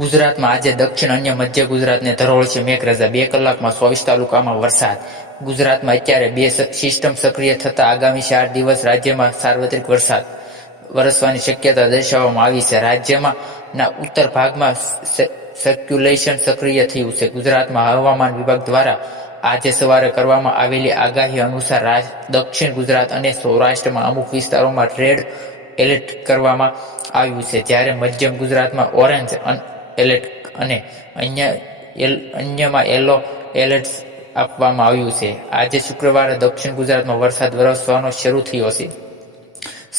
ગુજરાતમાં આજે દક્ષિણ અને મધ્ય ગુજરાતને ધરોળ છે મેઘરાજા. 2 કલાકમાં 24 તાલુકામાં વરસાદ. ગુજરાતમાં અત્યારે 2 સિસ્ટમ સક્રિય થતા આગામી 4 દિવસ રાજ્યમાં સાર્વત્રિક વરસાદ વરસવાની શક્યતા દર્શાવવામાં આવી છે. રાજ્યમાં ના ઉત્તર ભાગમાં સર્ક્યુલેશન સક્રિય થયું છે. ગુજરાતમાં હવામાન વિભાગ દ્વારા આજે સવારે કરવામાં આવેલી આગાહી અનુસાર દક્ષિણ ગુજરાત અને સૌરાષ્ટ્રમાં અમુક વિસ્તારોમાં રેડ એલર્ટ કરવામાં આવ્યું છે, જ્યારે મધ્ય ગુજરાતમાં ઓરેન્જ એલર્ટ અને અન્યમાં યલો એલર્ટ આપવામાં આવ્યું છે. આજે શુક્રવારે દક્ષિણ ગુજરાતમાં વરસાદ વરસવાનો શરૂ થયો છે.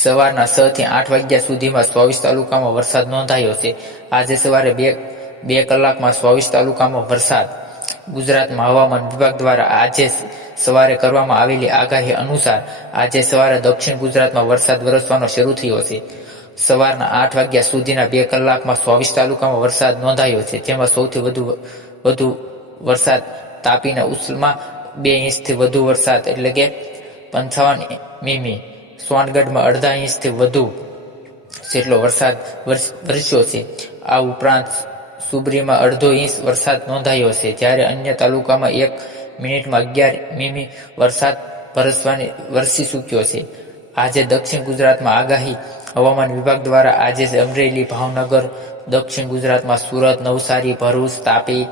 સવારના 6 થી 8 વાગ્યા સુધીમાં 24 તાલુકામાં વરસાદ નોંધાયો છે. આજે સવારે 2 કલાકમાં 24 તાલુકામાં વરસાદ. ગુજરાતમાં હવામાન વિભાગ દ્વારા આજે સવારે કરવામાં આવેલી આગાહી અનુસાર આજે સવારે દક્ષિણ ગુજરાતમાં વરસાદ વરસવાનો શરૂ થયો છે. સવારના 8 વાગ્યા સુધીના 2 કલાકમાં 24 તાલુકામાં વરસાદ નોંધાયો છે, જેમાં સૌથી વધુ વરસાદ તાપીના ઉસલમાં 2 ઇંચથી વધુ વરસાદ એટલે કે 55 મીમી, સોનગઢમાં અડધા ઇંચથી વધુ જેટલો વરસાદ વરસ્યો છે. આ ઉપરાંત સુબરીમાં અડધો ઇંચ વરસાદ નોંધાયો છે, જ્યારે અન્ય તાલુકામાં 1 મિનિટમાં 11 મીમી વરસાદ વરસી ચૂક્યો છે. આજે દક્ષિણ ગુજરાતમાં આગાહી હવામાન વિભાગ દ્વારા આજે અમરેલી, ભાવનગર, દક્ષિણ ગુજરાતમાં સુરત, નવસારી, ભરૂચ, તાપી,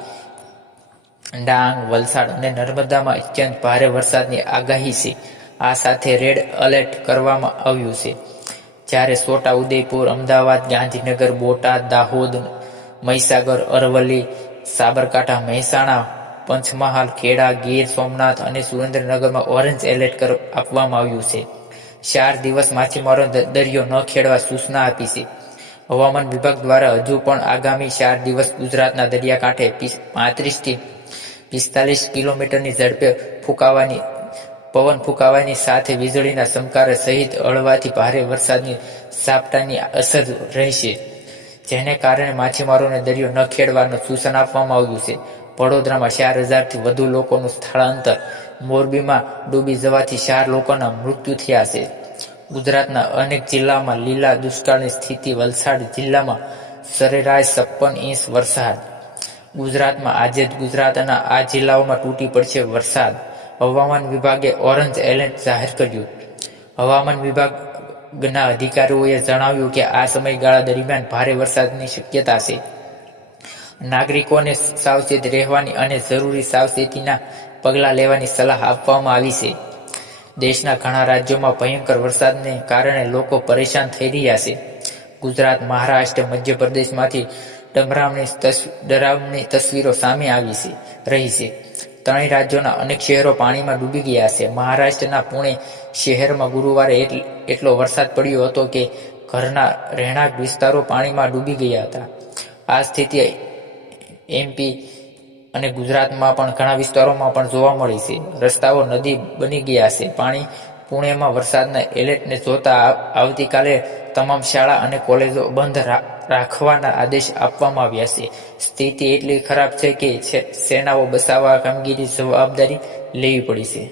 ડાંગ, વલસાડ અને નર્મદામાં અત્યંત ભારે વરસાદની આગાહી છે. આ સાથે રેડ એલર્ટ કરવામાં આવ્યું છે, જ્યારે છોટા ઉદેપુર, અમદાવાદ, ગાંધીનગર, બોટાદ, દાહોદ, મહીસાગર, અરવલ્લી, સાબરકાંઠા, મહેસાણા, પંચમહાલ, ખેડા, ગીર સોમનાથ અને સુરેન્દ્રનગરમાં ઓરેન્જ એલર્ટ આપવામાં આવ્યું છે. 4 દિવસ માછીમારોને દરિયો ન ખેડવા સૂચના આપી છે. હવામાન વિભાગ દ્વારા હજુ પણ આગામી 4 દિવસ ગુજરાતના દરિયાકાંઠે 35 થી 45 કિલોમીટરની ઝડપે પવન ફૂંકાવાની સાથે વીજળીના ચમકારા સહિત હળવાથી ભારે વરસાદની ઝાપટાની અસર રહેશે, જેને કારણે માછીમારોને દરિયો ન ખેડવાનું સૂચન આપવામાં આવ્યું છે. વડોદરામાં 4000થી વધુ લોકોનું સ્થળાંતર. મોરબીમાં ડૂબી જવાથી 4 લોકોના મૃત્યુ થયા છે. ગુજરાતના અનેક જિલ્લામાં લીલા દુષ્કાળની સ્થિતિ. વલસાડ જિલ્લામાં સરેરાશ 56 ઇંચ વરસાદ. ગુજરાતમાં આજે ગુજરાતના આ જિલ્લાઓમાં તૂટી પડશે વરસાદ. હવામાન વિભાગે ઓરેન્જ એલર્ટ જાહેર કર્યું. હવામાન વિભાગના અધિકારીઓએ જણાવ્યું કે આ સમયગાળા દરમિયાન ભારે વરસાદની શક્યતા છે. નાગરિકોને સાવચેત રહેવાની અને જરૂરી સાવચેતીના પગલાં લેવાની સલાહ આપવામાં આવી છે. દેશના ઘણા રાજ્યોમાં ભયંકર વરસાદને કારણે લોકો પરેશાન થઈ રહ્યા છે. ગુજરાત, મહારાષ્ટ્ર, મધ્યપ્રદેશમાંથી ડરાવની તસવીરો સામે આવી રહી છે. 3 રાજ્યોના અનેક શહેરો પાણીમાં ડૂબી ગયા છે. મહારાષ્ટ્રના પુણે શહેરમાં ગુરુવારે એટલો વરસાદ પડ્યો હતો કે ઘરના રહેણાંક વિસ્તારો પાણીમાં ડૂબી ગયા હતા. આ સ્થિતિ એમપી અને ગુજરાતમાં પણ ઘણા વિસ્તારોમાં પણ જોવા મળી છે. રસ્તાઓ નદી બની ગયા છે. પુણેમાં વરસાદના એલર્ટને જોતા આવતીકાલે તમામ શાળા અને કોલેજો બંધ રાખવાના આદેશ આપવામાં આવ્યા છે. સ્થિતિ એટલી ખરાબ છે કે સેનાઓ બચાવવા કામગીરી જવાબદારી લેવી પડી છે.